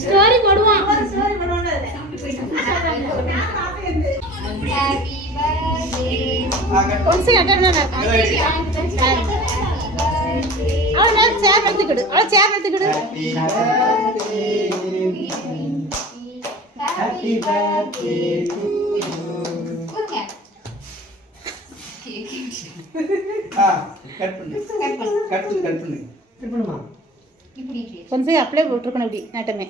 Story போடுவான். கொஞ்சம் attend பண்ணு. அவளை சேர் எடுத்துக்கிடு. Happy birthday to you. கொஞ்சம் அப்படியே போட்டுருக்கணும் இப்படி நட்டமே.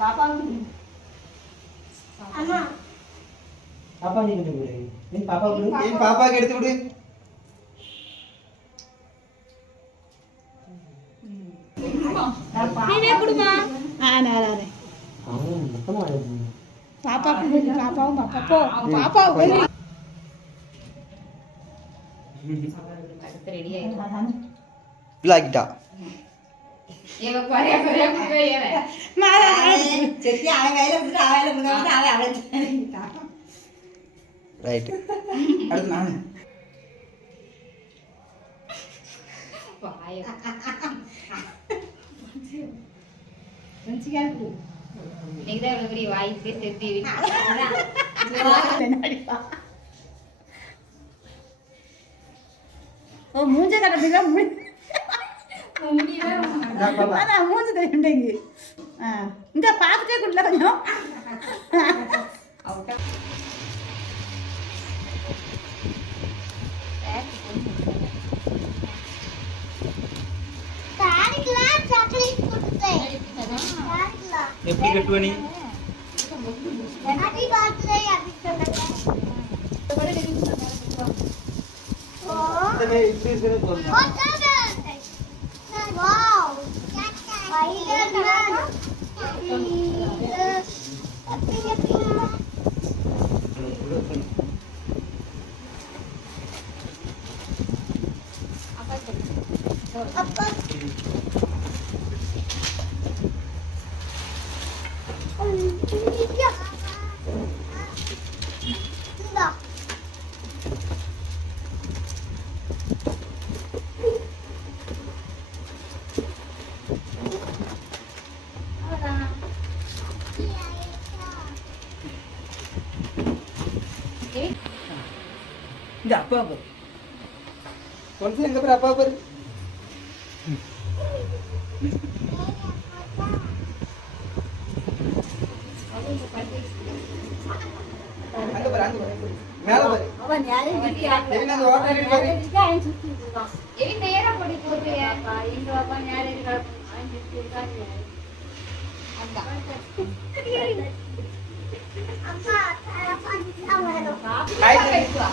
பாப்பா நீ பாப்பாக்கு எடுத்து விடு. நீனே குடுமா. பாப்பாவும் பாப்பாவும் லாக்கிட்டா ரைட். அடுத்து நானு மூஞ்ச கட்டா மூஞ்சு தெரியுங்க. இங்க பாத்துட்டே குள்ள கொஞ்சம் எப்படி கட்டுவ நீ? அப்பா கொஞ்சம் எங்க பேர் அப்பா பேரு மேல பாரு. அவன் யாரே விட்டியா? என்ன ஓட்டர் இருக்கு? ஏன் நேரா போடி போறியா? இந்த அப்பா யாரே இருக்கா? அவன் விட்டியா? அந்த அப்பா அப்பா அவன் பாப்பா